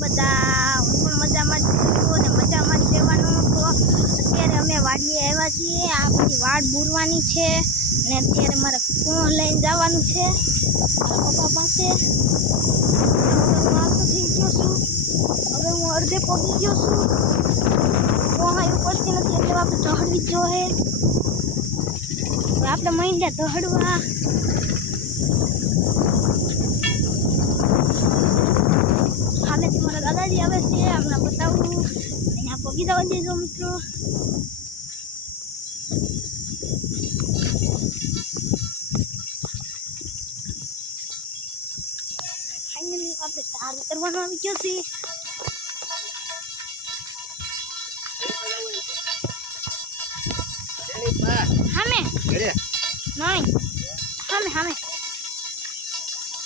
બધા હું પણ મજામાં જ છું અને મજામાં જ રહેવાનું. તો અત્યારે અમે વાડીએ આવ્યા છીએ. આ બધી વાડ બુરવાની છે ને અત્યારે મારે કોણ લઈને જવાનું છે મારા પપ્પા પાસે. હું આવતો થઈ ગયો છું. હવે હું અડધે પગી ગયો છું. કોહાયું પડતી નથી એટલે આપણે ચઢવી જ જોઈએ. આપણે મહિન્યા ચઢવા. સામેથી મારા દાદાજી આવે છે. હમણાં બતાવું. અહીંયા પગી જવા દેજો મિત્રો. ફાઇનલી આપણે તાર ઉતરવાનો આવી ગયો છે. હામે નહીં હામે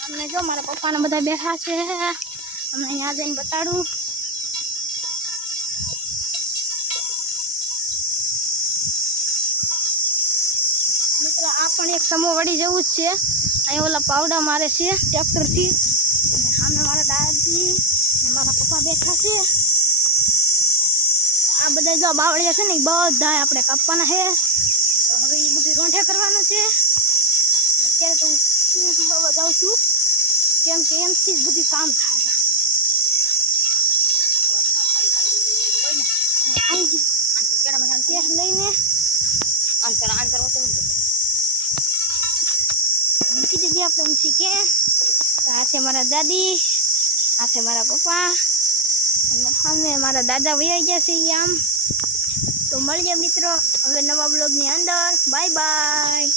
અમને જો મારા પપ્પાને બધા બેઠા છે. અમને અહીંયા જઈને બતાડું. મિત્રો આ પણ એક સમો વળી જેવું જ છે. અહીંયા ઓલા પાવડા મારે છે ટ્રેક્ટરથી. અને સામે મારા દાદાજી ને મારા પપ્પા બેઠા છે. આ બધા જો બાવળિયા છે ને એ બધા આપણે કાપવાના છે. તો હવે એ બધું રોંઠે કરવાનું છે. અત્યારે તો હું સંભાળવા જાઉં છું કેમ કે એમથી જ બધું કામ થાય. લઈને મૂકી દીધી આપણે ઊંચી કે. આ છે મારા દાદી, આ છે મારા પપ્પા અને સામે મારા દાદા વૈયા ગયા છે આમ. તો મળીએ મિત્રો હવે નવા બ્લોગની અંદર. Bye bye.